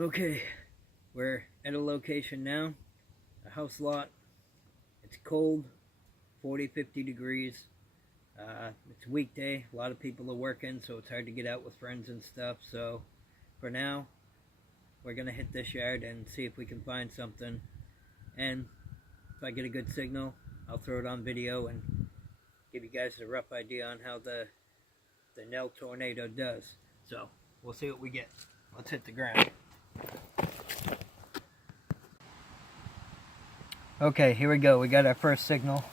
Okay, we're at a location now, a house lot. It's cold, 40-50 degrees. It's a weekday, a lot of people are working, so it's hard to get out with friends and stuff. So for now, we're gonna hit this yard and see if we can find something. And if I get a good signal, I'll throw it on video and give you guys a rough idea on how the Nell tornado does. So we'll see what we get. Let's hit the ground. Okay, here we go. We got our first signal.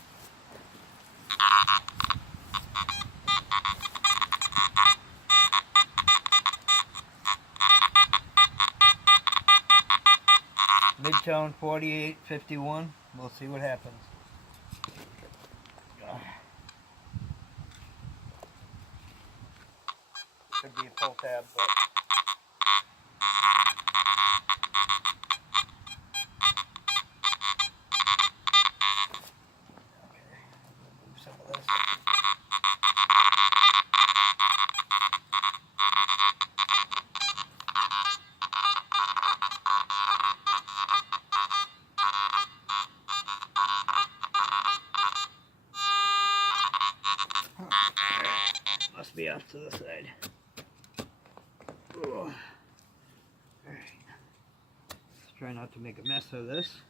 Mid-tone 4851. We'll see what happens. Could be a pull tab, but okay, move some of this. Must be off to the side. Alright. Let's try not to make a mess of this.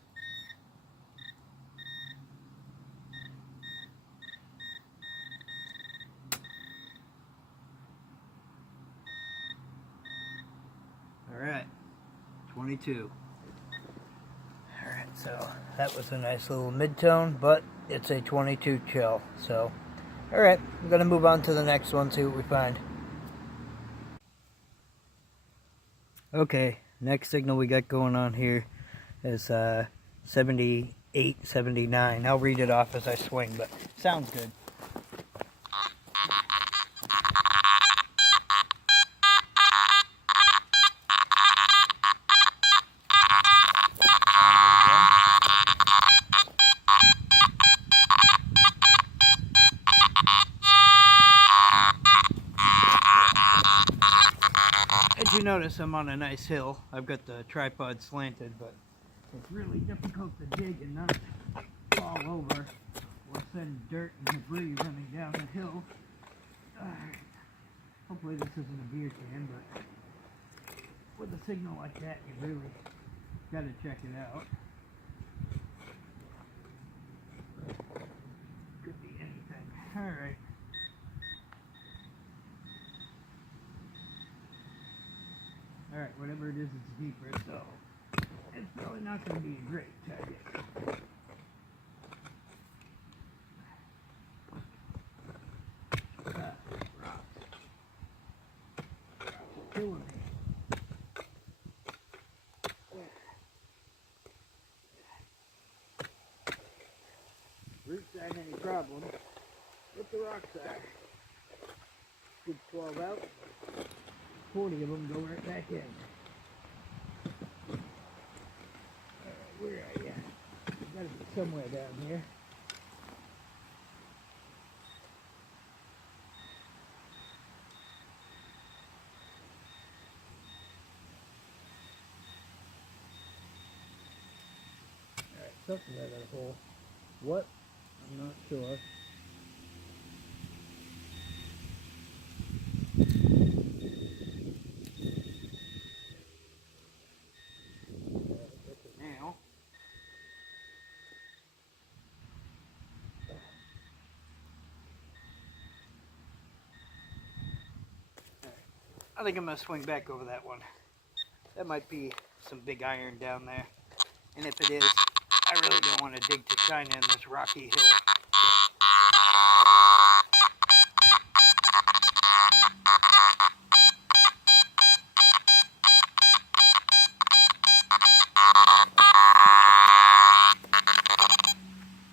Alright. 22. Alright, so that was a nice little mid-tone, but it's a 22 chill, so alright, I'm going to move on to the next one, see what we find. Okay, next signal we got going on here is 78, 79. I'll read it off as I swing, but sounds good. As you notice, I'm on a nice hill. I've got the tripod slanted, but it's really difficult to dig and not fall over or send dirt and debris running down the hill. Hopefully this isn't a beer can, but with a signal like that, you really gotta check it out. Could be anything. Alright. Alright, whatever it is, it's deeper, so it's probably not going to be a great target. Rocks. Rocks are killing me. Roots aren't any problem, but the rocks are. Good 12 out. 40 of them go right back in. Alright, where are you? You gotta be somewhere down here. Alright, something out of that hole. What? I'm not sure. I think I'm going to swing back over that one. That might be some big iron down there. And if it is, I really don't want to dig to China in this rocky hill.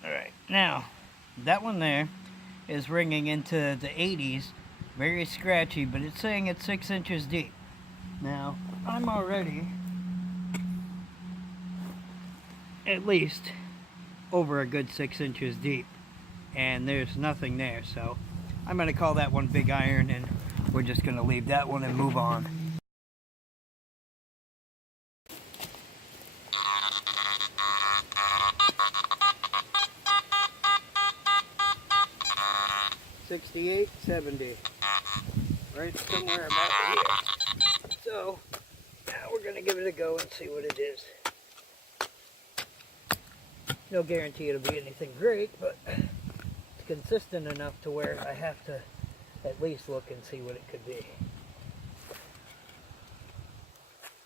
Alright, now, that one there is ringing into the 80s. Very scratchy, but it's saying it's 6 inches deep. Now, I'm already at least over a good 6 inches deep, and there's nothing there, so I'm going to call that one big iron, and we're just going to leave that one and move on. 68, 70. Right somewhere about here. So, now we're going to give it a go and see what it is. No guarantee it'll be anything great, but it's consistent enough to where I have to at least look and see what it could be.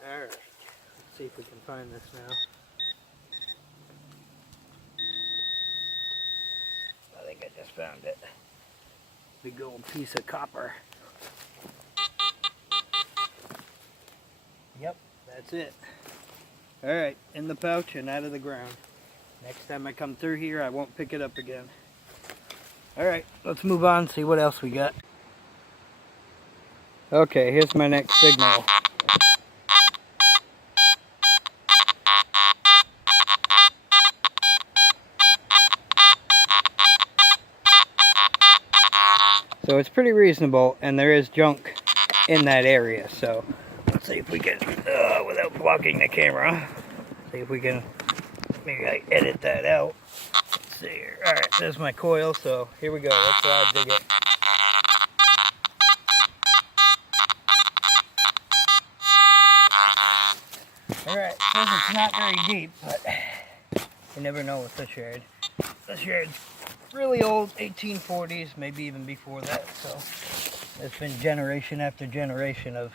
Alright, let's see if we can find this now. I think I just found it. Big old piece of copper. Yep, that's it. Alright, in the pouch and out of the ground. Next time I come through here, I won't pick it up again. Alright, let's move on and see what else we got. Okay, here's my next signal. So it's pretty reasonable, and there is junk in that area. So let's see if we can, without blocking the camera, see if we can maybe edit that out. Let's see here. Alright, there's my coil, so here we go. Let's dig it. Alright, says it's not very deep, but you never know with this yard. This yard's really old, 1840s, maybe even before that, so there's been generation after generation of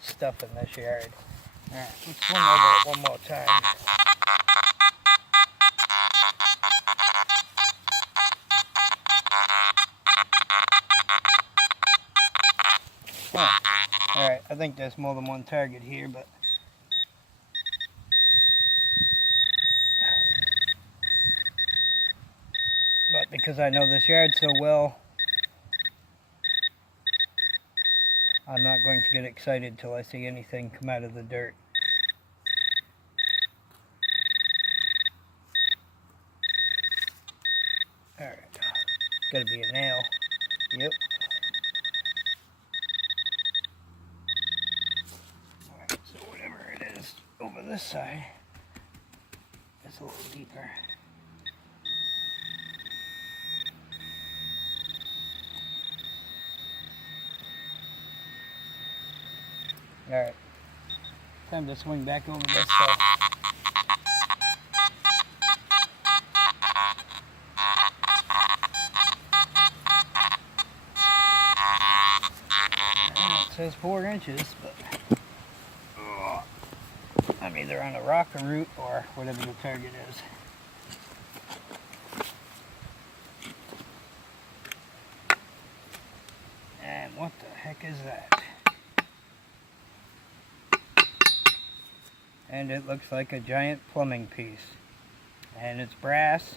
stuff in this yard. Alright, let's swing over it one more time. Oh, alright, I think there's more than one target here, but because I know this yard so well, I'm not going to get excited till I see anything come out of the dirt. Alright, gotta be a nail. Yep. Alright, so whatever it is over this side, it's a little deeper. Alright, time to swing back over this side. It says 4 inches, but I'm either on a rock or root or whatever the target is. And what the heck is that? And it looks like a giant plumbing piece. And it's brass,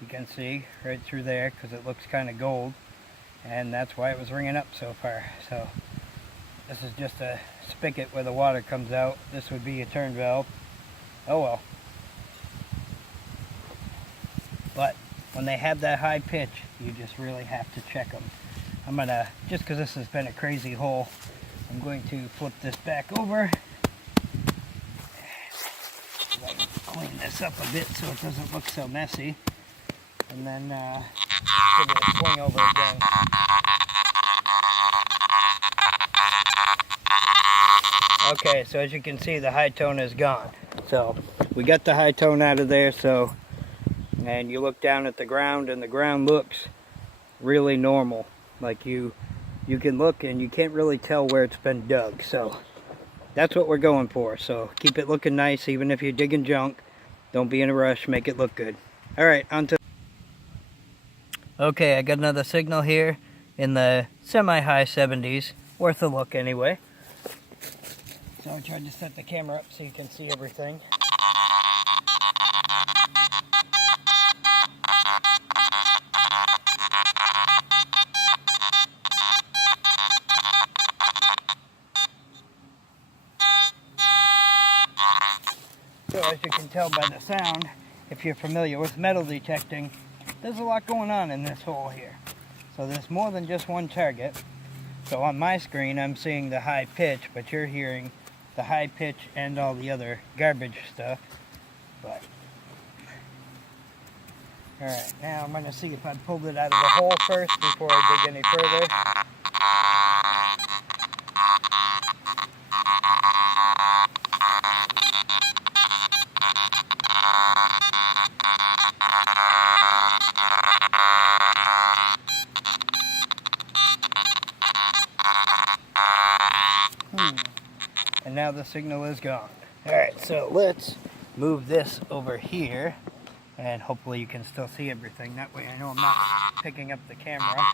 you can see right through there because it looks kind of gold. And that's why it was ringing up so far. So this is just a spigot where the water comes out. This would be a turn valve. Oh well. But when they have that high pitch, you just really have to check them. I'm gonna, just because this has been a crazy hole, I'm going to flip this back over. Clean this up a bit so it doesn't look so messy, and then give it a swing over again. Okay, so as you can see, the high tone is gone. So we got the high tone out of there. So, and you look down at the ground, and the ground looks really normal. Like you can look and you can't really tell where it's been dug. So that's what we're going for. So keep it looking nice, even if you're digging junk. Don't be in a rush, make it look good. Alright, on to... Okay, I got another signal here in the semi-high 70s. Worth a look anyway. So I tried to set the camera up so you can see everything. So as you can tell by the sound, if you're familiar with metal detecting, there's a lot going on in this hole here. So there's more than just one target. So on my screen I'm seeing the high pitch, but you're hearing the high pitch and all the other garbage stuff. But Alright, now I'm going to see if I pulled it out of the hole first before I dig any further. And now the signal is gone. Alright, so let's move this over here, and hopefully you can still see everything. That way I know I'm not picking up the camera.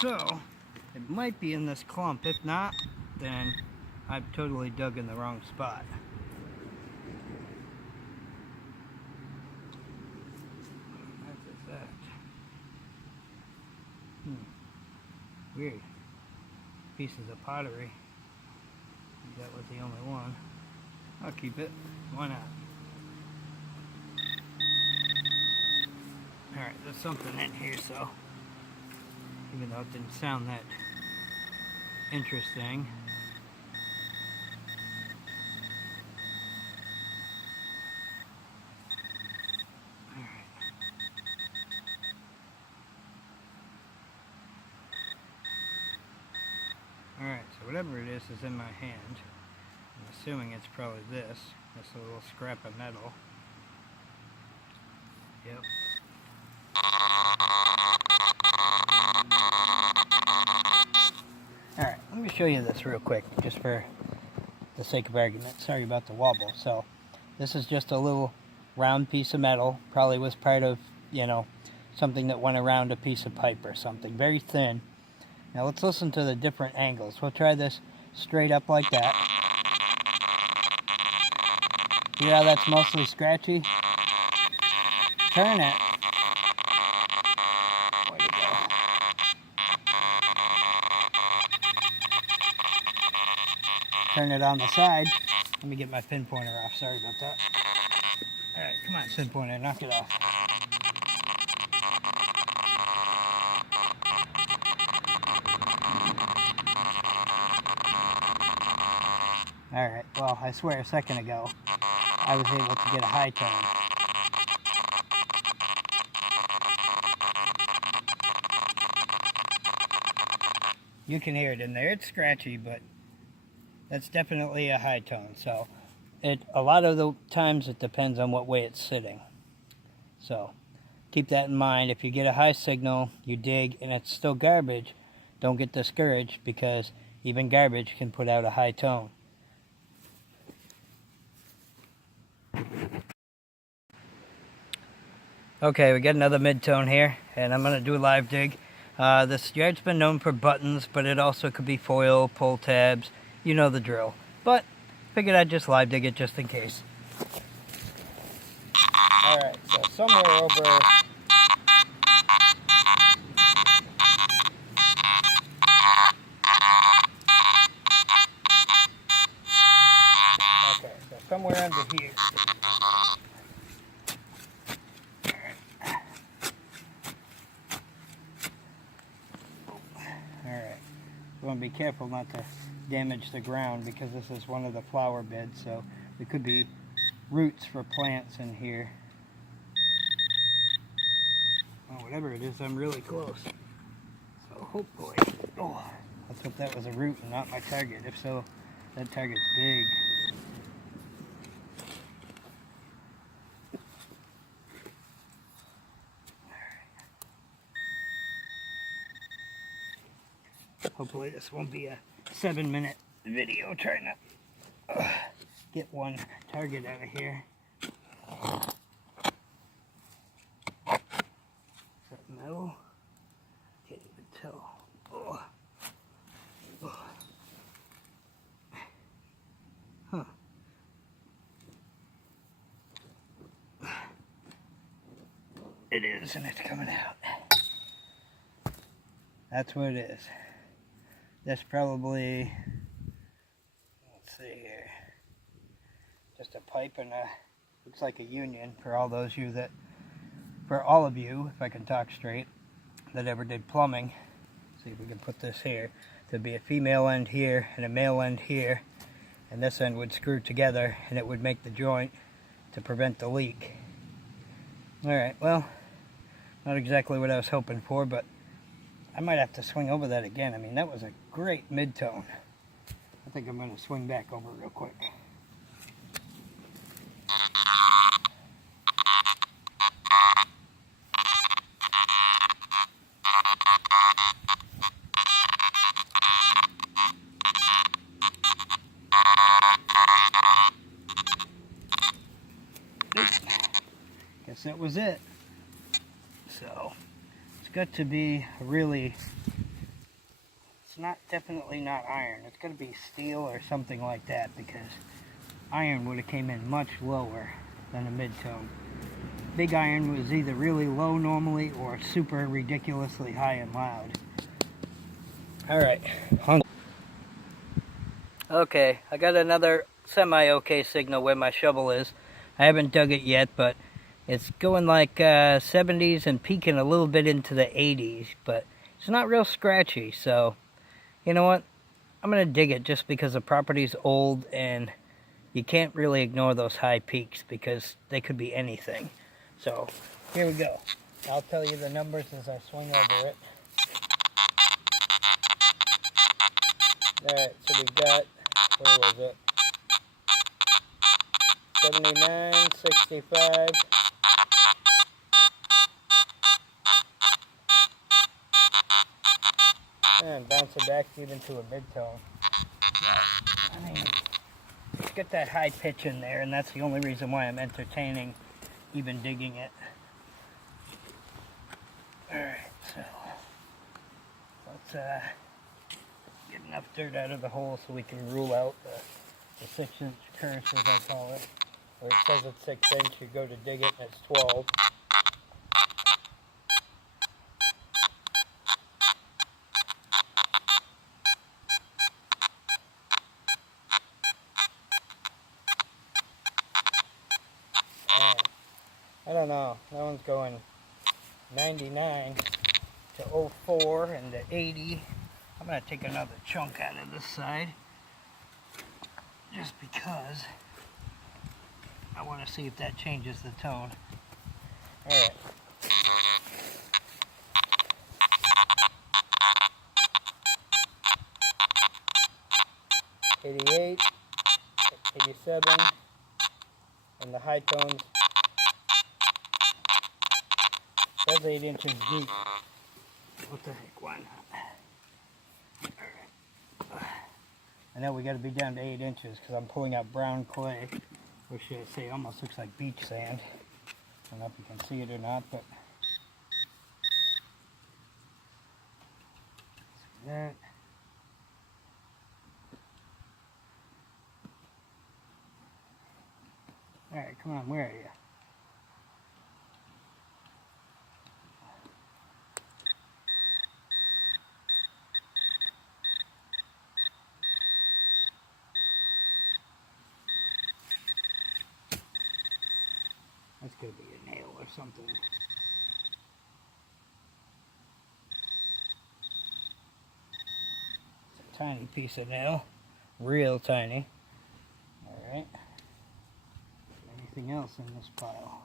So, it might be in this clump. If not, then I've totally dug in the wrong spot. What is that? Weird. Pieces of pottery. That was the only one. I'll keep it. Why not? Alright, there's something in here, so even though it didn't sound that interesting. Alright, so whatever it is in my hand. I'm assuming it's probably this little scrap of metal. Yep. Alright, let me show you this real quick, just for the sake of argument. Sorry about the wobble. So, this is just a little round piece of metal. Probably was part of, something that went around a piece of pipe or something. Very thin. Now let's listen to the different angles. We'll try this straight up like that. See how that's mostly scratchy? Turn it. Where'd it go? Turn it on the side. Let me get my pin pointer off. Sorry about that. Alright, come on, pin pointer, knock it off. Alright, well, I swear a second ago, I was able to get a high tone. You can hear it in there. It's scratchy, but that's definitely a high tone. So, a lot of the times it depends on what way it's sitting. So, keep that in mind. If you get a high signal, you dig, and it's still garbage, don't get discouraged, because even garbage can put out a high tone. Okay, we got another mid-tone here, and I'm going to do a live dig. This yard's been known for buttons, but it also could be foil, pull tabs, you know the drill. But, figured I'd just live dig it just in case. Alright, so somewhere over... Okay, so somewhere under here. Want to be careful not to damage the ground, because this is one of the flower beds, so there could be roots for plants in here. Well, whatever it is, I'm really close. So hopefully, let's hope that was a root and not my target. If so, that target's big. Hopefully this won't be a 7-minute video trying to get one target out of here. Is that metal? Can't even tell. Huh. It is, and it's coming out. That's what it is. That's probably, let's see here, just a pipe and looks like a union for all of you, if I can talk straight, that ever did plumbing. See if we can put this here. there'd be a female end here and a male end here, and this end would screw together and it would make the joint to prevent the leak. Alright, well, not exactly what I was hoping for, but I might have to swing over that again. I mean, that was a great mid-tone. I think I'm going to swing back over real quick. Guess that was it. So, it's got to be really, it's not, definitely not iron. It's got to be steel or something like that, because iron would have came in much lower than a mid-tone. Big iron was either really low normally or super ridiculously high and loud. Alright. Okay, I got another semi-okay signal where my shovel is. I haven't dug it yet, but it's going like 70s and peaking a little bit into the 80s, but it's not real scratchy, so you know what? I'm going to dig it just because the property's old and you can't really ignore those high peaks because they could be anything. So, here we go. I'll tell you the numbers as I swing over it. Alright, so we got, where was it? 79, 65. And bounce it back even to a mid-tone. I mean, just get that high pitch in there, and that's the only reason why I'm entertaining even digging it. Alright, so let's get enough dirt out of the hole so we can rule out the 6-inch curse, as I call it. Where it says it's 6 inch, you go to dig it and it's 12. I don't know, that one's going 99 to 04 and to 80. I'm going to take another chunk out of this side just because I want to see if that changes the tone. Alright. '88, '87, and the high tones. That's 8 inches deep. What the heck, why not? Alright. I know we got to be down to 8 inches because I'm pulling out brown clay. Or should I say, almost looks like beach sand. I don't know if you can see it or not, but see that. Alright, come on, where are you? That's gonna be a nail or something. It's a tiny piece of nail. Real tiny. Alright. Anything else in this pile?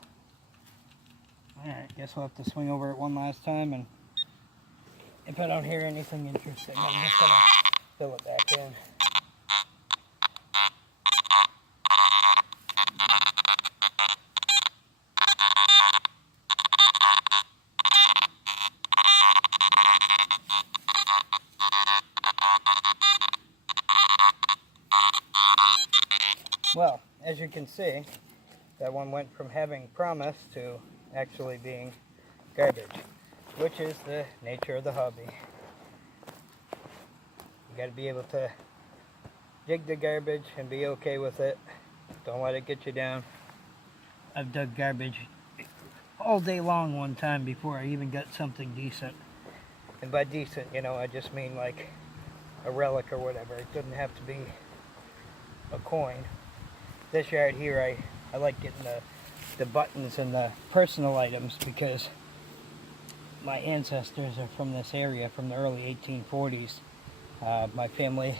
Alright, guess we'll have to swing over it one last time, and if I don't hear anything interesting, I'm just gonna fill it back in. Well, as you can see, that one went from having promise to actually being garbage, which is the nature of the hobby. You got to be able to dig the garbage and be okay with it. Don't let it get you down. I've dug garbage all day long one time before I even got something decent. And by decent, you know, I just mean like a relic or whatever. It doesn't have to be a coin. This yard here, I like getting the buttons and the personal items because my ancestors are from this area from the early 1840s, My family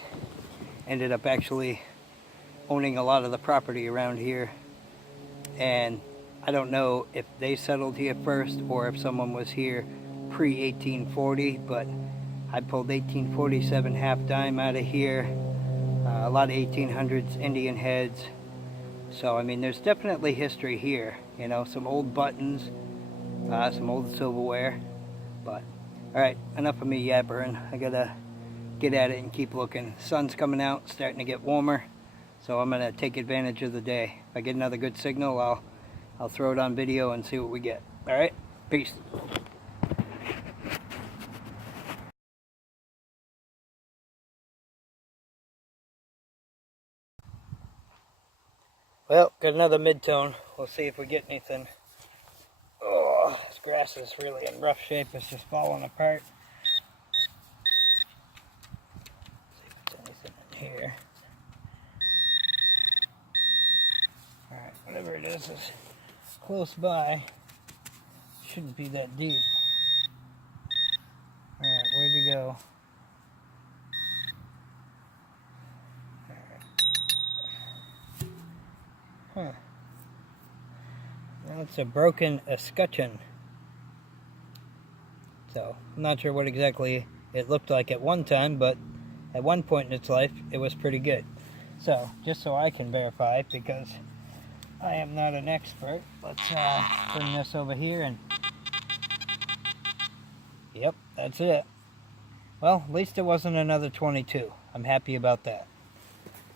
ended up actually owning a lot of the property around here, and I don't know if they settled here first or if someone was here pre-1840, but I pulled 1847 half dime out of here, a lot of 1800s Indian heads. So I mean, there's definitely history here, you know, some old buttons, some old silverware. But alright, enough of me yabbering. I gotta get at it and keep looking. Sun's coming out, starting to get warmer, so I'm gonna take advantage of the day. If I get another good signal, I'll throw it on video and see what we get. Alright, peace. Well, got another mid-tone. We'll see if we get anything. Oh, this grass is really in rough shape. It's just falling apart. See if there's anything in here. Alright, whatever it is close by. Shouldn't be that deep. Alright, where'd you go? Huh. Now it's a broken escutcheon. So, I'm not sure what exactly it looked like at one time, but at one point in its life, it was pretty good. So, just so I can verify, because I am not an expert, let's bring this over here and... Yep, that's it. Well, at least it wasn't another 22. I'm happy about that.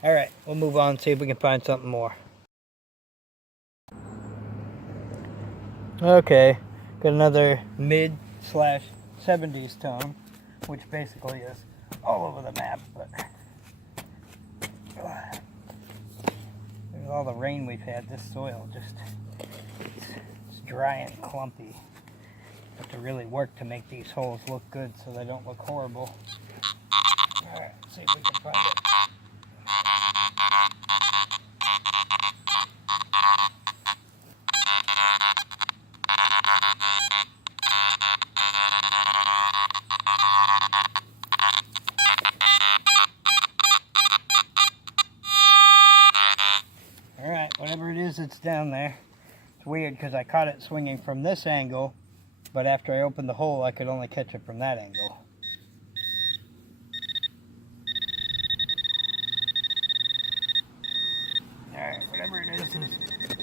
Alright, we'll move on and see if we can find something more. Okay, got another mid/70s tone, which basically is all over the map, but with all the rain we've had, this soil just it's dry and clumpy. Have to really work to make these holes look good so they don't look horrible. Alright, let's see if we can find it. Alright, whatever it is that's down there. It's weird because I caught it swinging from this angle, but after I opened the hole I could only catch it from that angle. Alright, whatever it is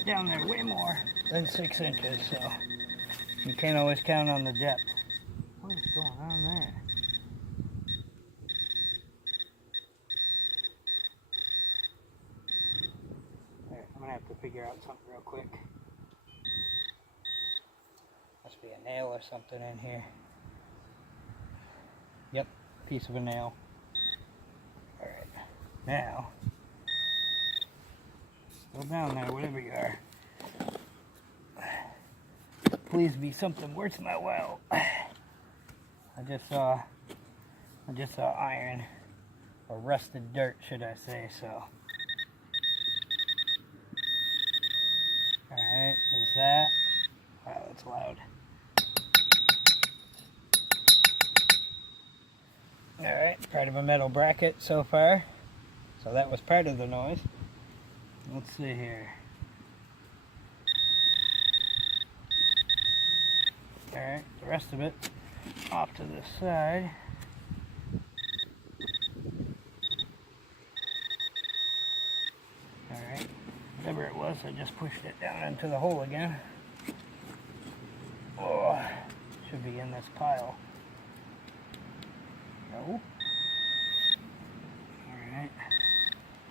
down there way more than 6 inches, so you can't always count on the depth. What is going on there? Alright, I'm gonna have to figure out something real quick. Must be a nail or something in here. Yep, piece of a nail. Alright, now, go down there, whatever you are. Please be something worth my while. I just saw iron, or rusted dirt, should I say, so. Alright, there's that. Wow, that's loud. Alright, part of a metal bracket so far. So that was part of the noise. Let's see here. Alright, the rest of it off to the side. Alright, whatever it was, I just pushed it down into the hole again. Oh, should be in this pile. No. Alright.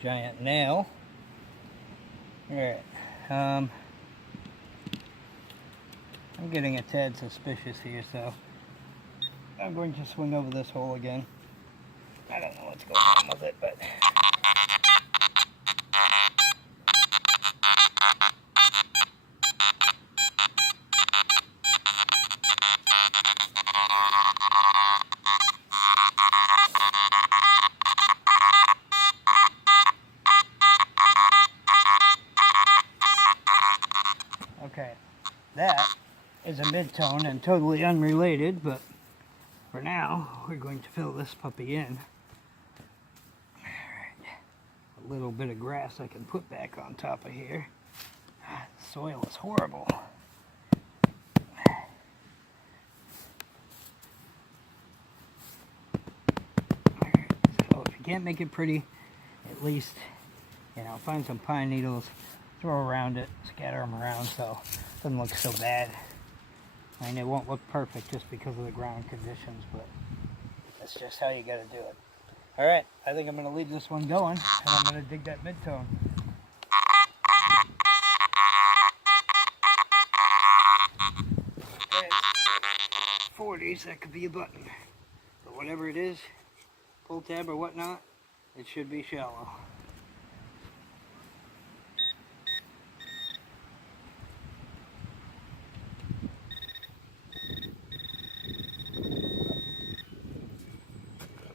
Giant nail. Alright. I'm getting a tad suspicious here, so I'm going to swing over this hole again. I don't know what's going on with it, but... Okay, that is a mid-tone and totally unrelated, but for now, we're going to fill this puppy in. a little bit of grass I can put back on top of here. The soil is horrible. Alright, so if you can't make it pretty, at least, you know, find some pine needles, throw around it, scatter them around so it doesn't look so bad. I mean, it won't look perfect just because of the ground conditions, but that's just how you gotta do it. Alright, I think I'm gonna leave this one going, and I'm gonna dig that mid-tone. Okay, 40s, that could be a button. But whatever it is, pull tab or whatnot, it should be shallow.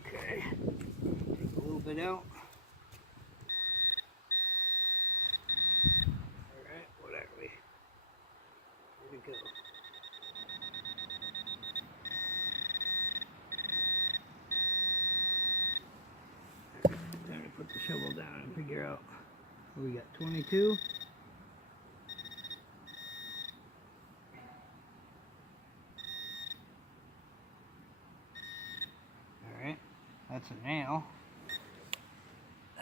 Okay, take a little bit out. Alright, what are we? Here we go. Time to put the shovel down and figure out what we got. 22. Alright, that's a nail.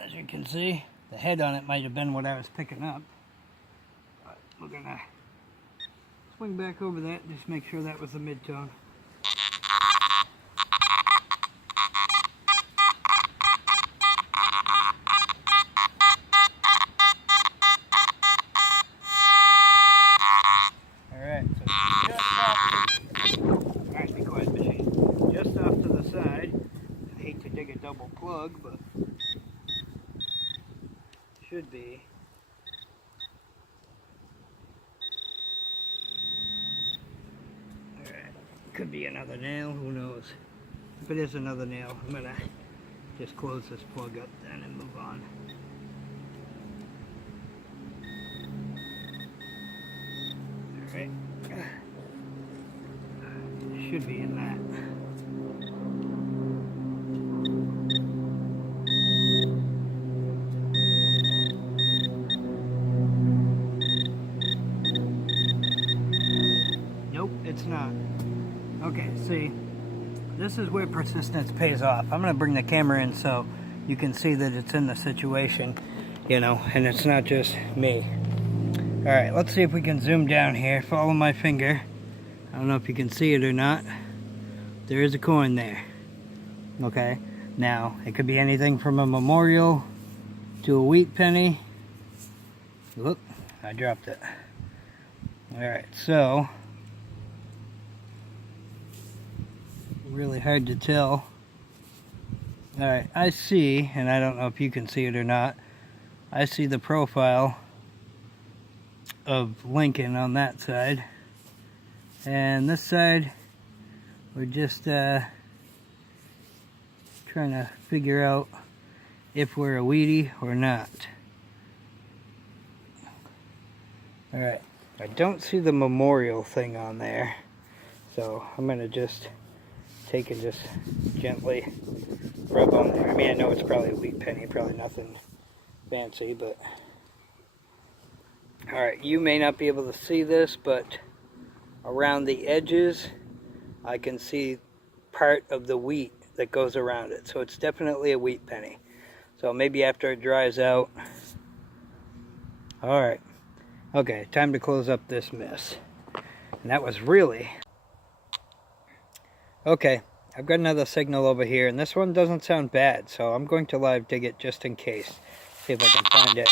As you can see, the head on it might have been what I was picking up. But we're gonna swing back over that and just make sure that was the mid-tone. Double plug, but should be. Alright, could be another nail, who knows. If it is another nail, I'm gonna just close this plug up then and move on. Alright, should be in that. It's not. Okay, see, this is where persistence pays off. I'm going to bring the camera in so you can see that it's in the situation, you know, and it's not just me. Alright, let's see if we can zoom down here. Follow my finger. I don't know if you can see it or not. There is a coin there. Okay, now, it could be anything from a memorial to a wheat penny. Look, I dropped it. Alright, so really hard to tell. Alright, I see, and I don't know if you can see it or not, I see the profile of Lincoln on that side. And this side, we're just trying to figure out if we're a Wheatie or not. Alright, I don't see the memorial thing on there, so I'm going to just take and just gently rub on there. I mean, I know it's probably a wheat penny, probably nothing fancy, but alright, you may not be able to see this, but around the edges I can see part of the wheat that goes around it, so it's definitely a wheat penny. So maybe after it dries out. Alright, okay, time to close up this mess. And that was really... Okay, I've got another signal over here, and this one doesn't sound bad, so I'm going to live dig it just in case. See if I can find it.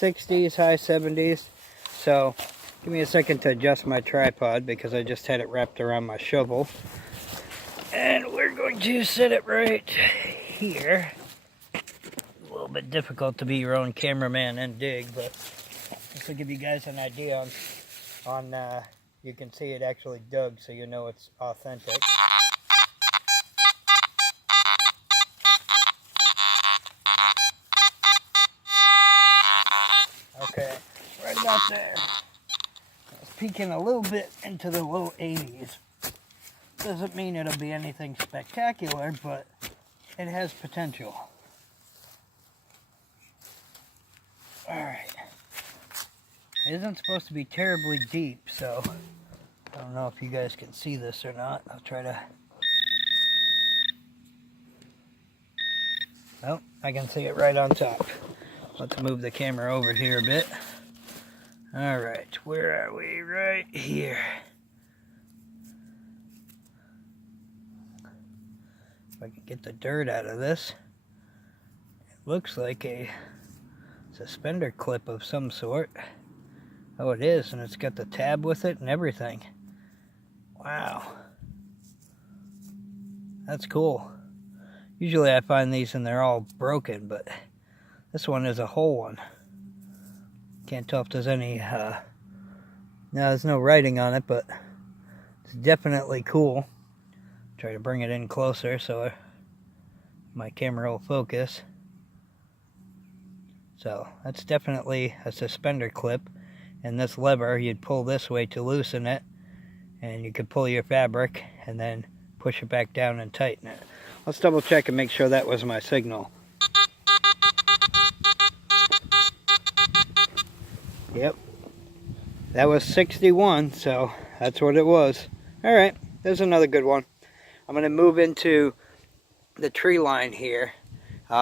'60s, high 70s. So, give me a second to adjust my tripod because I just had it wrapped around my shovel. And we're going to set it right here. A little bit difficult to be your own cameraman and dig, but this will give you guys an idea on you can see it actually dug, so you know it's authentic. out there. It's peaking a little bit into the low 80s. Doesn't mean it'll be anything spectacular, but it has potential. Alright. It isn't supposed to be terribly deep, so I don't know if you guys can see this or not. I'll try to... Oh, I can see it right on top. Let's move the camera over here a bit. Alright, where are we? Right here. If I can get the dirt out of this. It looks like a suspender clip of some sort. Oh, it is, and it's got the tab with it and everything. Wow. That's cool. Usually I find these and they're all broken, but this one is a whole one. Can't tell if there's any, no, there's no writing on it, but it's definitely cool. Try to bring it in closer so my camera will focus. So that's definitely a suspender clip, and this lever, you'd pull this way to loosen it, and you could pull your fabric and then push it back down and tighten it. Let's double check and make sure that was my signal. Yep, that was 61, so that's what it was. Alright, there's another good one. I'm going to move into the tree line here.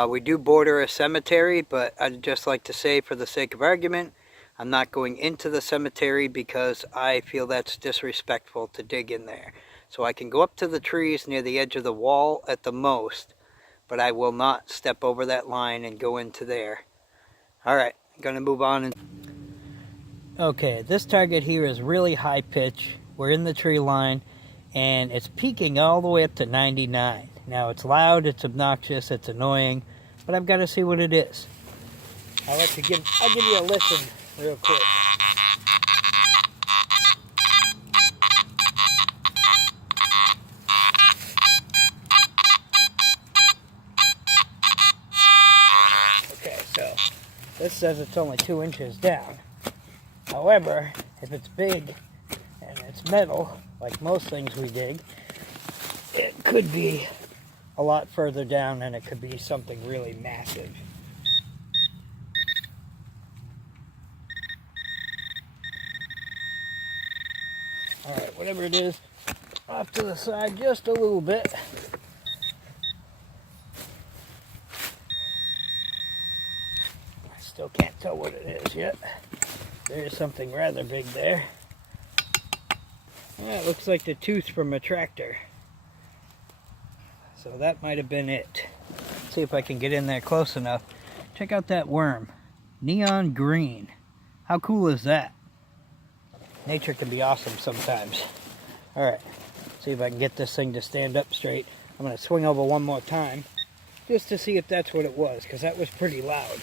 We do border a cemetery, but I'd just like to say, for the sake of argument, I'm not going into the cemetery because I feel that's disrespectful to dig in there. So I can go up to the trees near the edge of the wall at the most, but I will not step over that line and go into there. Alright, I'm going to move on. Okay, this target here is really high pitch. We're in the tree line, and it's peaking all the way up to 99. Now, it's loud, it's obnoxious, it's annoying, but I've got to see what it is. I'll give you a listen real quick. Okay, so this says it's only 2 inches down. However, if it's big and it's metal, like most things we dig, it could be a lot further down, and it could be something really massive. Alright, whatever it is, off to the side just a little bit. I still can't tell what it is yet. There is something rather big there. Yeah, it looks like the tooth from a tractor. So that might have been it. Let's see if I can get in there close enough. Check out that worm. Neon green. How cool is that? Nature can be awesome sometimes. Alright, see if I can get this thing to stand up straight. I'm going to swing over one more time, just to see if that's what it was, because that was pretty loud.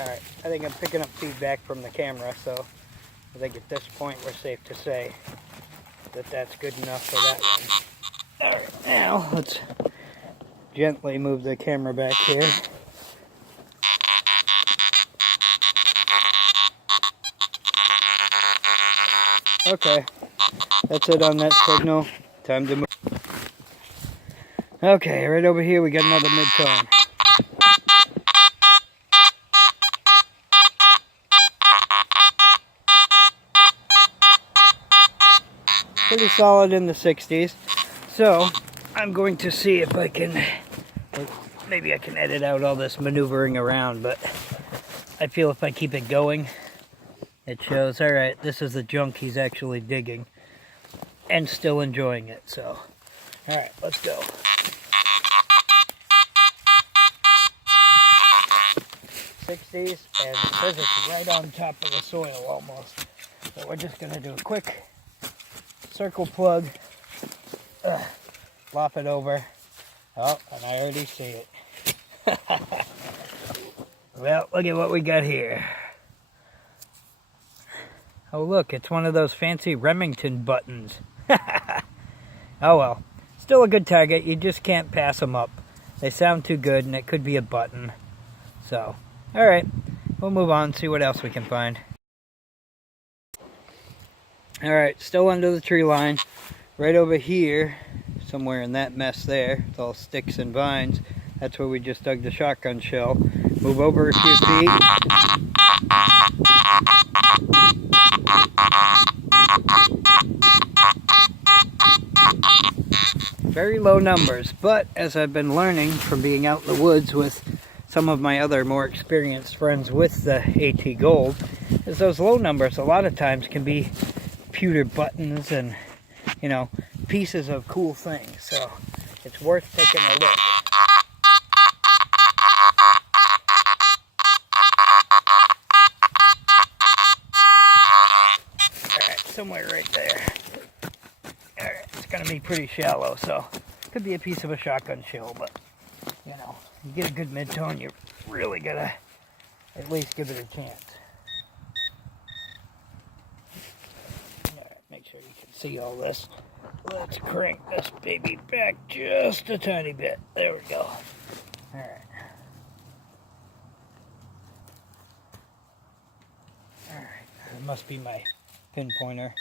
Alright, I think I'm picking up feedback from the camera, so I think at this point we're safe to say that that's good enough for that one. Alright, now let's gently move the camera back here. Okay, that's it on that signal. Time to move. Okay, right over here we got another mid-tone. Pretty solid in the 60s. So, I'm going to see if I can, maybe I can edit out all this maneuvering around, but I feel if I keep it going, it shows, alright, this is the junk he's actually digging, and still enjoying it, so, alright, let's go. '60s, and it says it's right on top of the soil almost. So we're just going to do a quick circle plug, lop it over. Oh, and I already see it. Well, look at what we got here. Oh look, it's one of those fancy Remington buttons. Oh well. Still a good target. You just can't pass them up. They sound too good, and it could be a button. So, alright. We'll move on and see what else we can find. Alright, still under the tree line. Right over here, somewhere in that mess there, it's all sticks and vines. That's where we just dug the shotgun shell. Move over a few feet. Very low numbers, but as I've been learning from being out in the woods with some of my other more experienced friends with the AT Gold, is those low numbers a lot of times can be pewter buttons and, you know, pieces of cool things. So it's worth taking a look. Alright, somewhere right there. Alright, it's going to be pretty shallow, so could be a piece of a shotgun shell, but, you know, you get a good mid-tone, you're really going to at least give it a chance. Alright, make sure you can see all this. Let's crank this baby back just a tiny bit. There we go. Alright. Alright, that must be my pinpointer.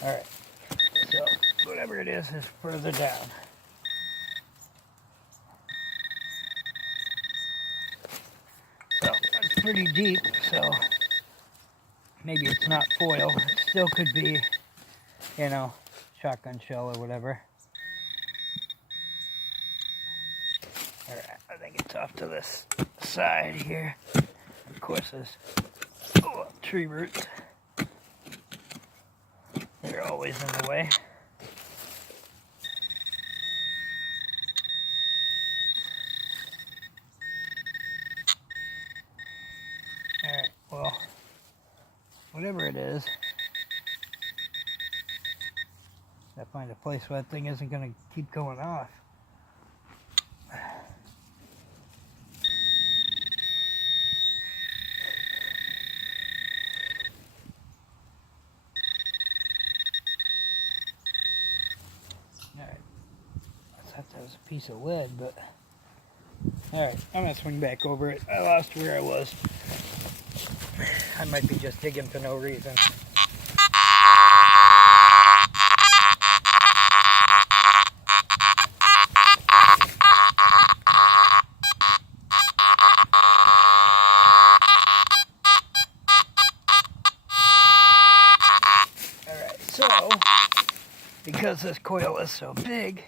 Alright, so whatever it is further down. So that's pretty deep, so maybe it's not foil. It still could be, you know, shotgun shell or whatever. Alright, I think it's off to this side here. Of course, there's tree roots. They're always in the way. Alright, well, whatever it is, I find a place where that thing isn't going to keep going off. Alright, I thought that was a piece of lead, but alright, I'm going to swing back over it. I lost where I was. I might be just digging for no reason. Alright, so, because this coil is so big,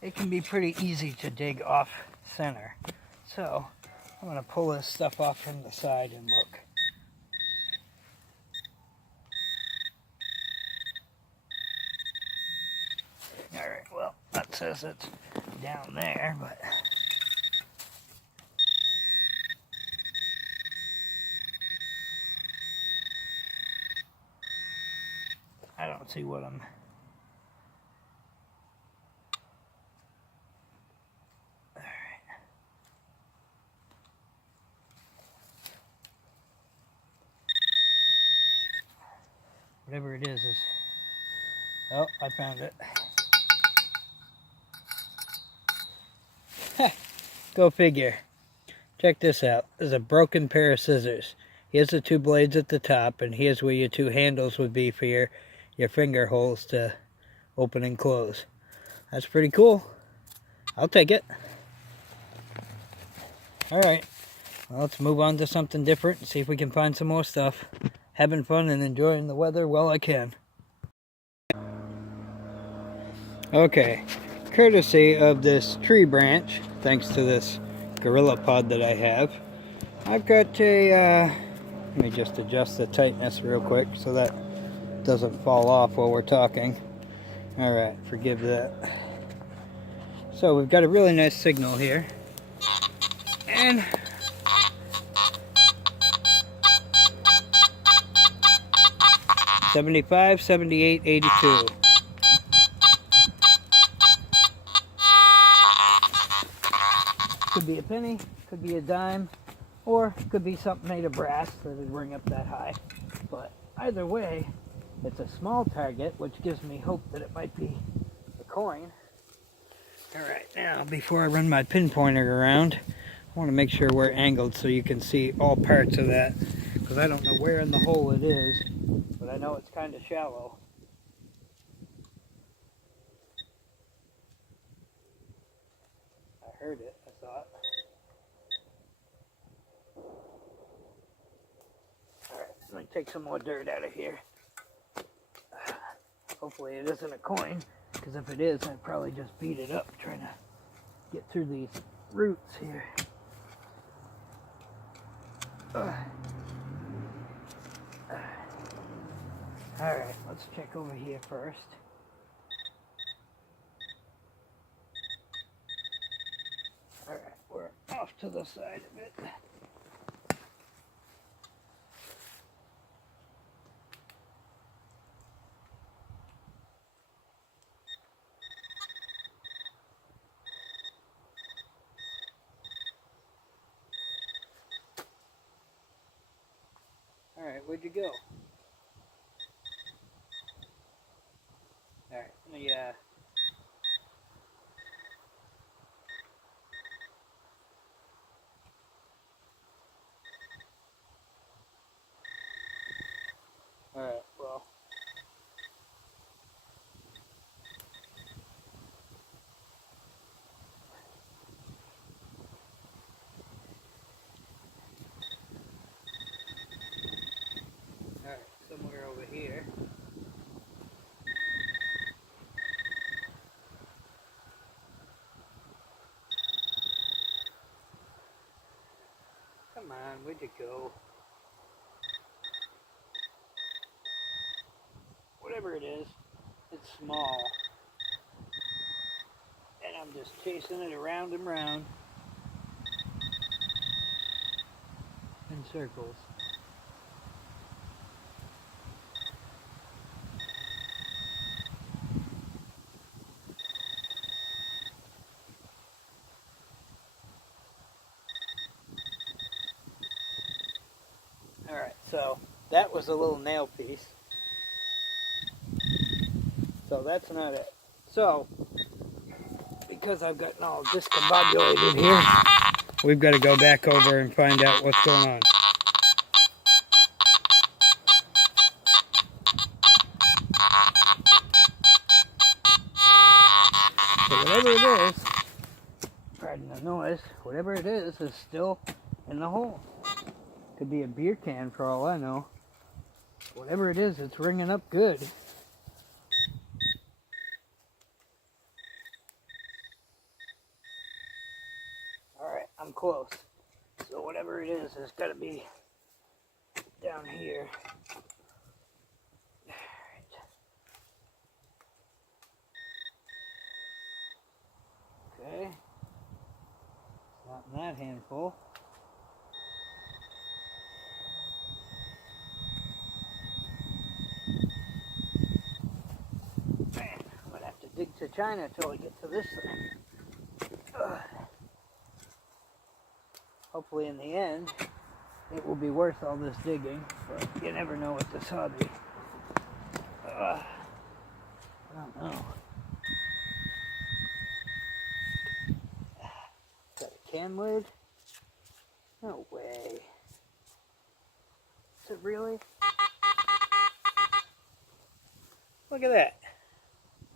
it can be pretty easy to dig off center. So, I'm going to pull this stuff off from the side and look. Alright, well, that says it's down there, but I don't see what I'm... Alright. Whatever it is... Oh, I found it. Go figure. Check this out. There's a broken pair of scissors. Here's the two blades at the top, and here's where your two handles would be for your finger holes to open and close. That's pretty cool. I'll take it. Alright. Well, let's move on to something different and see if we can find some more stuff. Having fun and enjoying the weather while I can. Okay. Courtesy of this tree branch, thanks to this Gorilla Pod that I have, I've got a, let me just adjust the tightness real quick so that doesn't fall off while we're talking. Alright, forgive that. So we've got a really nice signal here. And $75, $78, $82. Could be a penny, could be a dime, or could be something made of brass that would ring up that high. But either way, it's a small target, which gives me hope that it might be a coin. Alright, now before I run my pinpointer around, I want to make sure we're angled so you can see all parts of that, because I don't know where in the hole it is, but I know it's kind of shallow. I heard it, I thought. Alright, let me take some more dirt out of here. Hopefully it isn't a coin, because if it is, I'd probably just beat it up trying to get through these roots here. Alright, let's check over here first. Alright, we're off to the side of it. Alright, where'd you go? Alright, let me, Alright, well. Alright, somewhere over here. Come on, where'd you go? Whatever it is, it's small. And I'm just chasing it around and round in circles. Alright, so that was a little nail piece. So that's not it. So, because I've gotten all discombobulated here, we've got to go back over and find out what's going on. So whatever it is, pardon the noise, whatever it is still in the hole. Could be a beer can for all I know. Whatever it is, it's ringing up good. Alright, I'm close. So whatever it is, it's got to be down here. Okay. Not in that handful. Man, I'm gonna have to dig to China until I get to this thing. Hopefully in the end, it will be worth all this digging, but you never know with this hobby. I don't know. Is that a can lid? No way. Is it really? Look at that.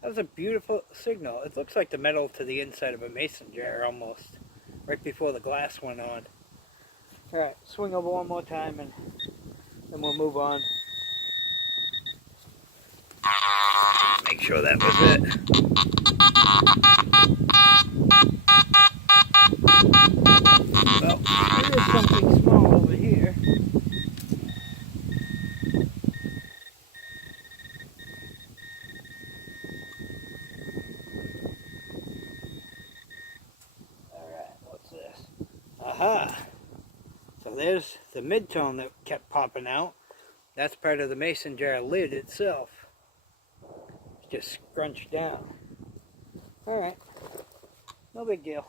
That was a beautiful signal. It looks like the metal to the inside of a mason jar almost. Right before the glass went on. Alright, swing over one more time and then we'll move on. Make sure that was it. Well, there is something small over here. Alright, what's this? Aha! So there's the mid-tone that kept popping out. That's part of the mason jar lid itself. It's just scrunched down. Alright, no big deal.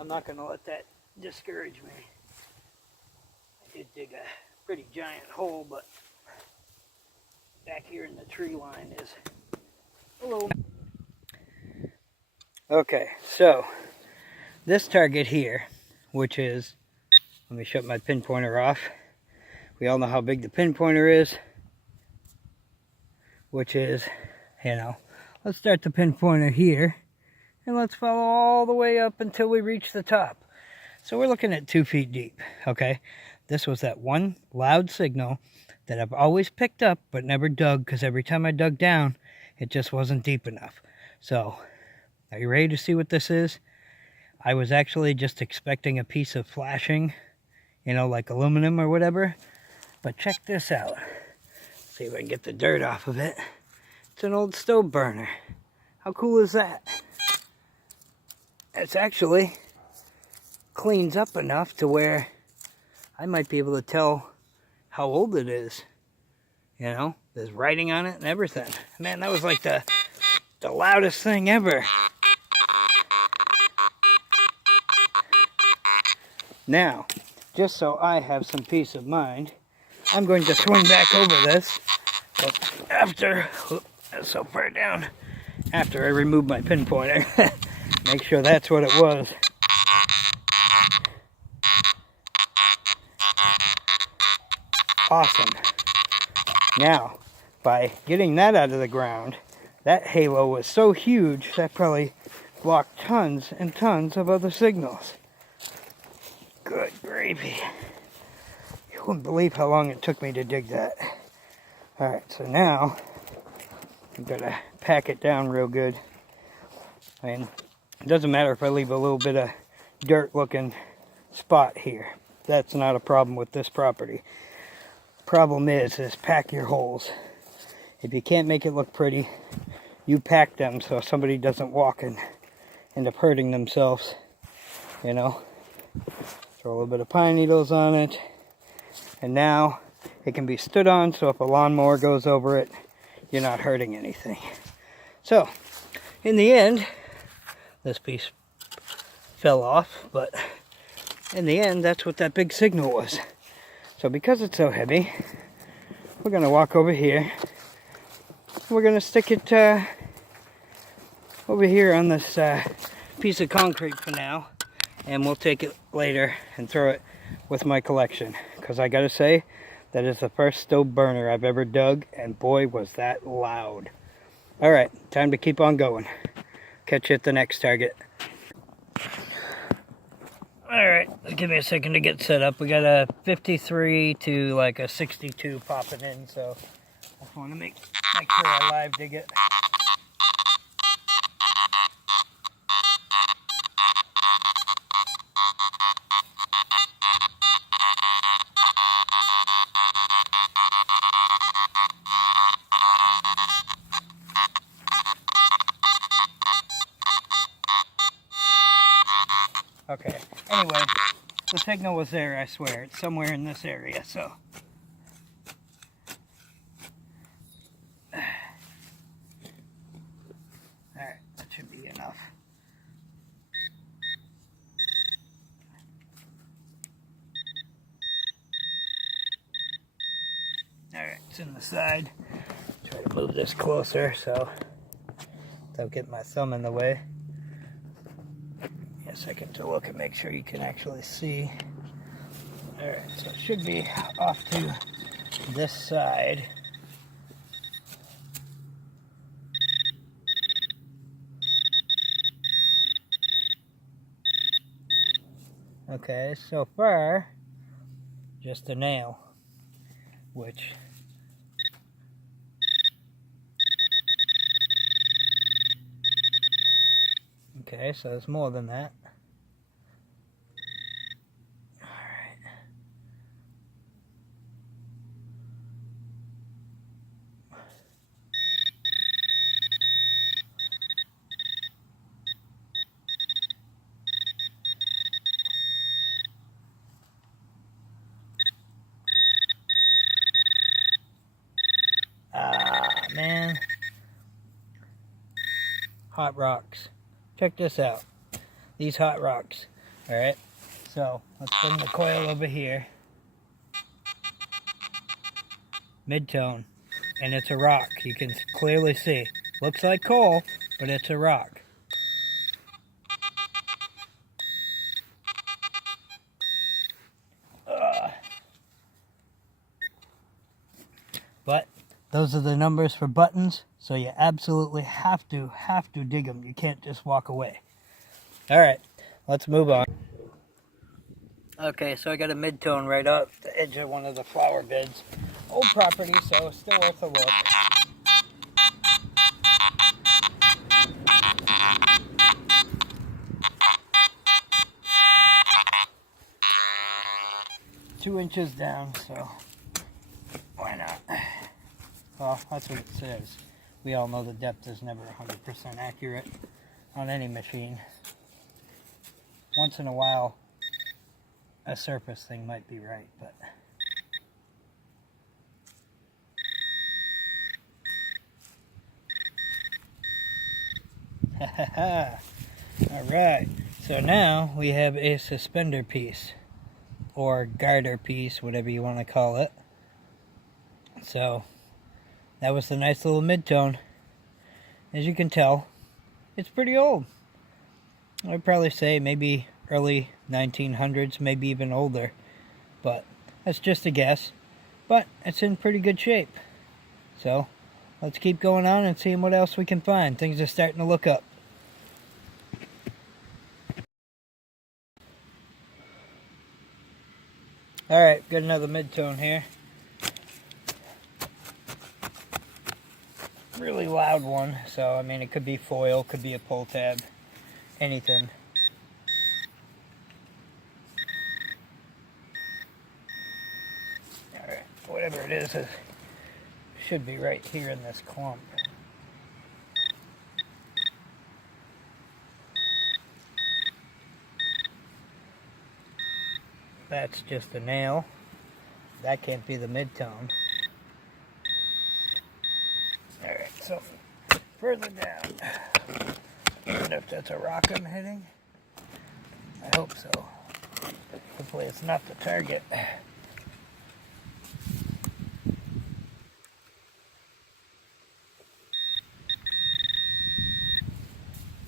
I'm not going to let that discourage me. I did dig a pretty giant hole, but back here in the tree line is a little... Okay, so this target here, which is, let me shut my pinpointer off. We all know how big the pinpointer is, which is, you know, let's start the pinpointer here, and let's follow all the way up until we reach the top. So we're looking at 2 feet deep, okay? This was that one loud signal that I've always picked up, but never dug, because every time I dug down, it just wasn't deep enough. So, are you ready to see what this is? I was actually just expecting a piece of flashing, you know, like aluminum or whatever. But check this out. See if I can get the dirt off of it. It's an old stove burner. How cool is that? It's actually cleans up enough to where I might be able to tell how old it is. You know, there's writing on it and everything. Man, that was like the loudest thing ever. Now, just so I have some peace of mind, I'm going to swing back over this, but after, that's so far down, after I remove my pinpointer, make sure that's what it was. Awesome. Now, by getting that out of the ground, that halo was so huge that probably blocked tons and tons of other signals. Good gravy. You wouldn't believe how long it took me to dig that. Alright, so now I'm going to pack it down real good. And it doesn't matter if I leave a little bit of dirt looking spot here. That's not a problem with this property. Problem is pack your holes. If you can't make it look pretty, you pack them so somebody doesn't walk and end up hurting themselves. You know, throw a little bit of pine needles on it, and now it can be stood on, so if a lawnmower goes over it, you're not hurting anything. So, in the end, this piece fell off, but in the end, that's what that big signal was. So because it's so heavy, we're going to walk over here. We're going to stick it over here on this piece of concrete for now. And we'll take it later and throw it with my collection. Because I got to say, that is the first stove burner I've ever dug. And boy, was that loud. Alright, time to keep on going. Catch you at the next target. Alright, give me a second to get set up. We got a 53 to like a 62 popping in, so I just want to make sure I live dig it. Okay, anyway, the signal was there, I swear. It's somewhere in this area, so. Alright, that should be enough. Alright, it's in the side. Try to move this closer so without getting my thumb in the way. A second to look and make sure you can actually see. Alright, so it should be off to this side. Okay, so far, just a nail, which okay, so there's more than that. Man. Hot rocks. Check this out. These hot rocks. Alright, so let's bring the coil over here. Mid-tone, and it's a rock. You can clearly see. Looks like coal, but it's a rock. But those are the numbers for buttons, so you absolutely have to dig them. You can't just walk away. Alright, let's move on. Okay, so I got a mid-tone right up the edge of one of the flower beds. Old property, so still worth a look. "2 inches down," so why not? Well, that's what it says. We all know the depth is never 100% accurate on any machine. Once in a while, a surface thing might be right, but... Alright, so now we have a suspender piece, or garter piece, whatever you want to call it. So, that was the nice little mid-tone. As you can tell, it's pretty old. I'd probably say maybe early 1900s, maybe even older. But that's just a guess. But it's in pretty good shape. So let's keep going on and seeing what else we can find. Things are starting to look up. Alright, got another mid-tone here. Really loud one, so I mean it could be foil, could be a pull tab, anything. Alright, whatever it is, it should be right here in this clump. That's just a nail. That can't be the mid-tone. Alright, so further down. I wonder if that's a rock I'm hitting. I hope so. Hopefully it's not the target.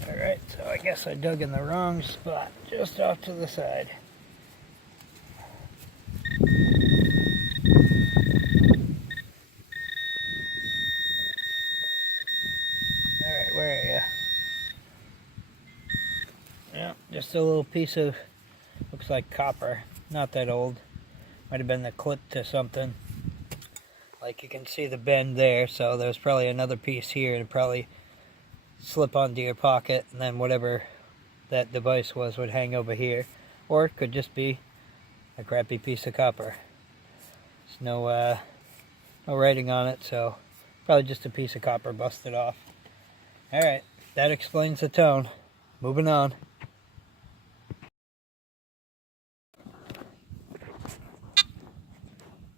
Alright, so I guess I dug in the wrong spot, just off to the side. Alright, where are you? Yeah, just a little piece of, looks like copper. Not that old. Might have been the clip to something. Like you can see the bend there, so there's probably another piece here and probably slip onto your pocket, and then whatever that device was would hang over here. Or it could just be a crappy piece of copper. There's no writing on it, so probably just a piece of copper busted off. Alright, that explains the tone. Moving on.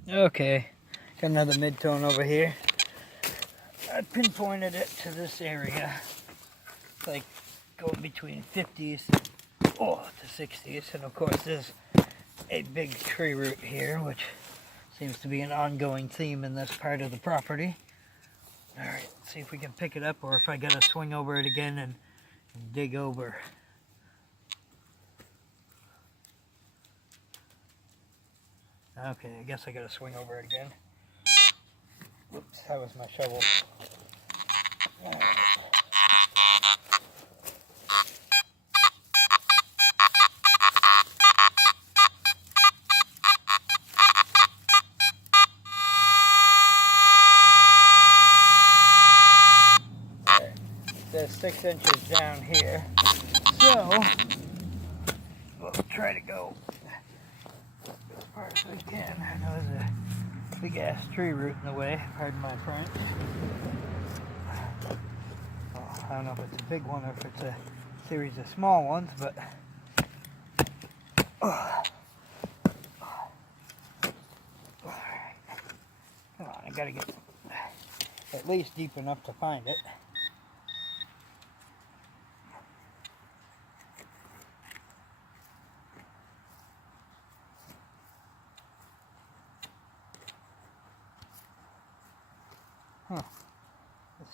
Okay, got another mid-tone over here. I pinpointed it to this area. It's like going between 50s to 60s, and of course there's a big tree root here, which seems to be an ongoing theme in this part of the property. Alright, let's see if we can pick it up, or if I gotta swing over it again and dig over. Okay, I guess I gotta swing over it again. Whoops, that was my shovel. Alright. There's 6 inches down here, so we'll try to go as far as we can. I know there's a big ass tree root in the way, pardon my French. Well, I don't know if it's a big one or if it's a series of small ones, but come on, I gotta get at least deep enough to find it.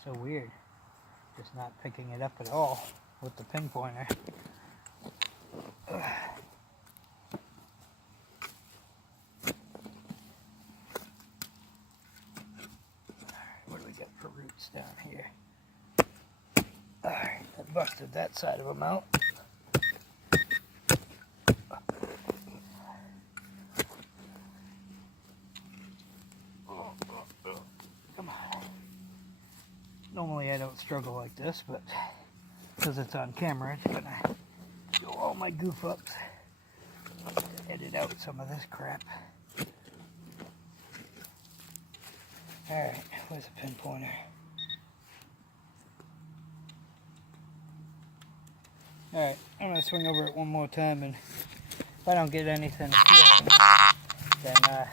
So weird. Just not picking it up at all with the pinpointer. What do we got for roots down here? Alright, I busted that side of them out. Come on. Normally I don't struggle like this, but because it's on camera, it's gonna show all my goof ups. Edit out some of this crap. Alright, where's the pinpointer? Alright, I'm gonna swing over it one more time, and if I don't get anything here, then I'm gonna...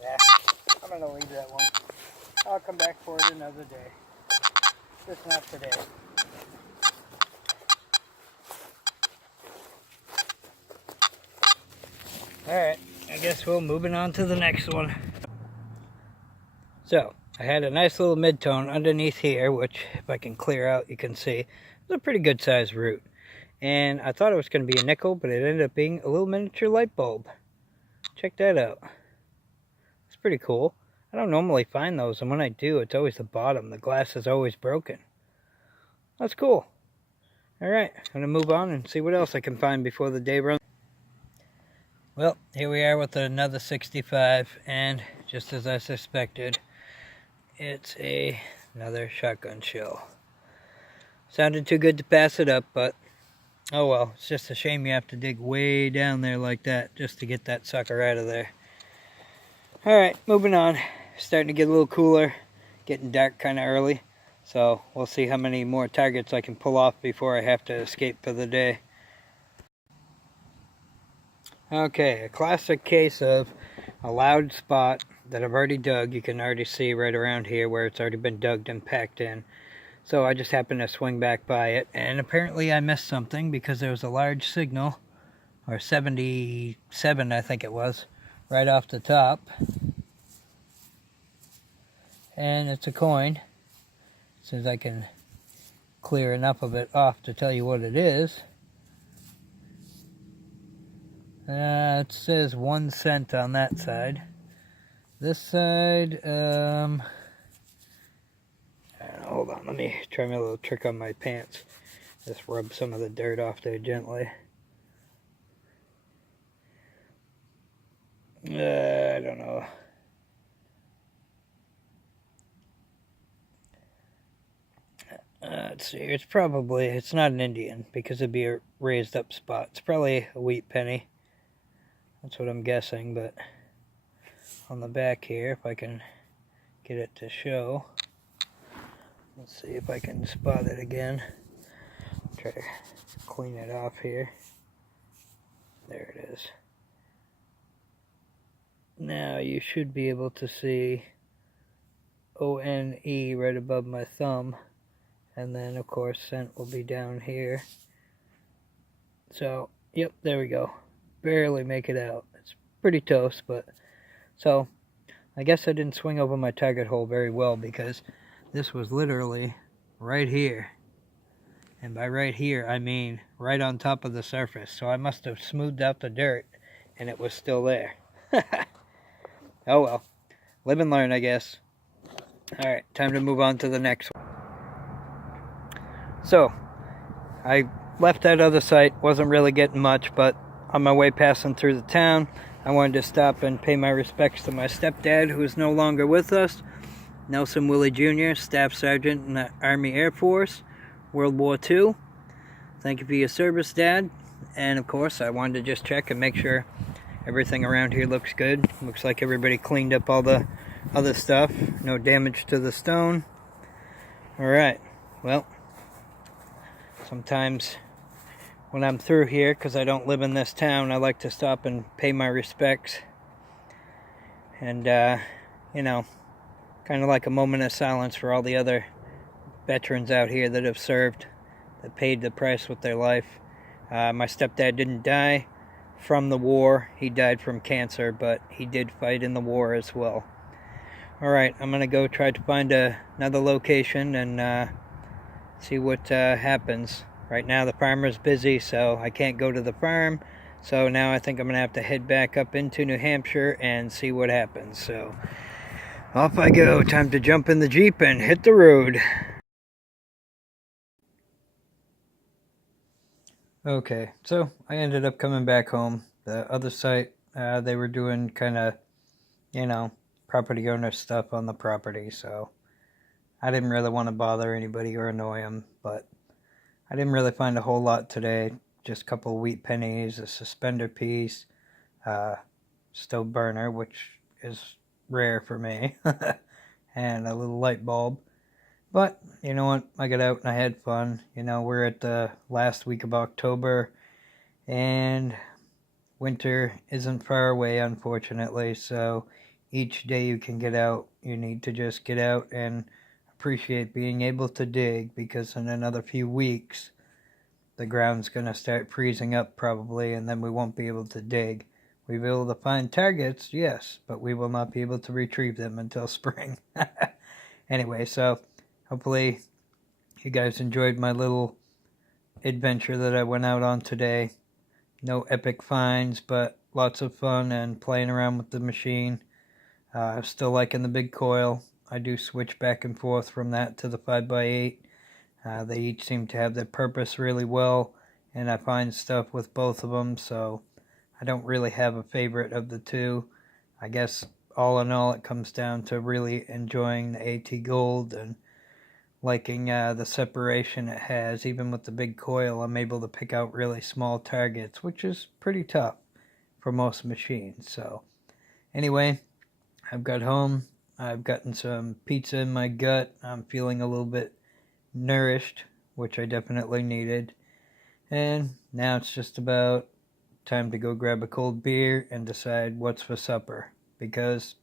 Yeah, I'm gonna leave that one. I'll come back for it another day. Just not today. Alright, I guess we're moving on to the next one. So, I had a nice little mid-tone underneath here, which if I can clear out, you can see it's a pretty good sized root. And I thought it was going to be a nickel, but it ended up being a little miniature light bulb. Check that out. It's pretty cool. I don't normally find those, and when I do, it's always the bottom. The glass is always broken. That's cool. Alright, I'm going to move on and see what else I can find before the day runs. Well, here we are with another 65, and just as I suspected, it's another shotgun shell. Sounded too good to pass it up, but oh well. It's just a shame you have to dig way down there like that just to get that sucker out of there. Alright, moving on. Starting to get a little cooler, getting dark kind of early, so we'll see how many more targets I can pull off before I have to escape for the day. Okay, a classic case of a loud spot that I've already dug. You can already see right around here where it's already been dug and packed in. So I just happened to swing back by it, and apparently I missed something because there was a large signal, or 77 I think it was, right off the top. And it's a coin. As soon as I can clear enough of it off to tell you what it is. It says 1 cent on that side. This side, hold on, let me try my little trick on my pants. Just rub some of the dirt off there gently. I don't know. Let's see, it's not an Indian because it'd be a raised up spot. It's probably a wheat penny. That's what I'm guessing, but on the back here, if I can get it to show. Let's see if I can spot it again. Try to clean it off here. There it is. Now you should be able to see O-N-E right above my thumb. And then, of course, cent will be down here. So, yep, there we go. Barely make it out. It's pretty toast, but... So, I guess I didn't swing over my target hole very well because this was literally right here. And by right here, I mean right on top of the surface. So I must have smoothed out the dirt, and it was still there. Oh well. Live and learn, I guess. Alright, time to move on to the next one. So, I left that other site, wasn't really getting much, but on my way passing through the town, I wanted to stop and pay my respects to my stepdad, who is no longer with us, Nelson Willie Jr., Staff Sergeant in the Army Air Force, World War II. Thank you for your service, Dad. And of course, I wanted to just check and make sure everything around here looks good. Looks like everybody cleaned up all the other stuff. No damage to the stone. Alright, well, sometimes when I'm through here, because I don't live in this town, I like to stop and pay my respects. And, you know, kind of like a moment of silence for all the other veterans out here that have served, that paid the price with their life. My stepdad didn't die from the war. He died from cancer, but he did fight in the war as well. Alright, I'm going to go try to find another location and see what happens. Right now the farmer's busy, so I can't go to the farm. So now I think I'm going to have to head back up into New Hampshire and see what happens. So off I go. Time to jump in the Jeep and hit the road. Okay, so I ended up coming back home. The other site, they were doing kind of, property owner stuff on the property, so I didn't really want to bother anybody or annoy them, but I didn't really find a whole lot today. Just a couple of wheat pennies, a suspender piece, stove burner, which is rare for me, and a little light bulb. But, you know what, I got out and I had fun. We're at the last week of October, and winter isn't far away, unfortunately, so each day you can get out, you need to just get out and appreciate being able to dig, because in another few weeks, the ground's going to start freezing up probably, and then we won't be able to dig. We'll be able to find targets, yes, but we will not be able to retrieve them until spring. Anyway, so hopefully you guys enjoyed my little adventure that I went out on today. No epic finds, but lots of fun and playing around with the machine. Still liking the big coil. I do switch back and forth from that to the 5x8. They each seem to have their purpose really well, and I find stuff with both of them, so I don't really have a favorite of the two. I guess all in all it comes down to really enjoying the AT Gold and liking the separation it has. Even with the big coil, I'm able to pick out really small targets, which is pretty tough for most machines. So anyway, I've got home. I've gotten some pizza in my gut. I'm feeling a little bit nourished, which I definitely needed. And now it's just about time to go grab a cold beer and decide what's for supper. Because,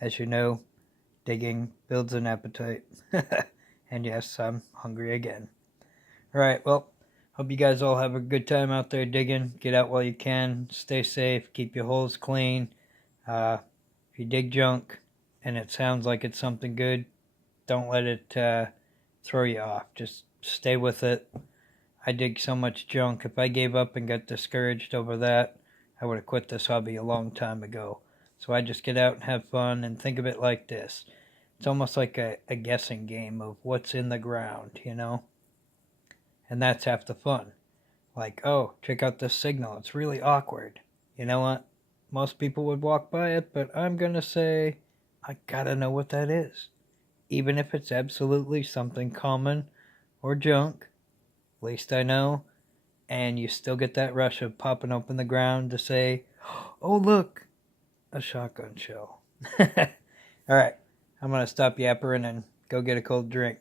as you know, digging builds an appetite. And yes, I'm hungry again. Alright, well, hope you guys all have a good time out there digging. Get out while you can. Stay safe. Keep your holes clean. If you dig junk and it sounds like it's something good, don't let it throw you off. Just stay with it. I dig so much junk. If I gave up and got discouraged over that, I would have quit this hobby a long time ago. So I just get out and have fun and think of it like this. It's almost like a guessing game of what's in the ground, And that's half the fun. Like, oh, check out this signal. It's really awkward. You know what? Most people would walk by it, but I'm going to say I gotta know what that is. Even if it's absolutely something common or junk, at least I know. And you still get that rush of popping open the ground to say, oh, look, a shotgun shell. Alright, I'm going to stop yappering and go get a cold drink.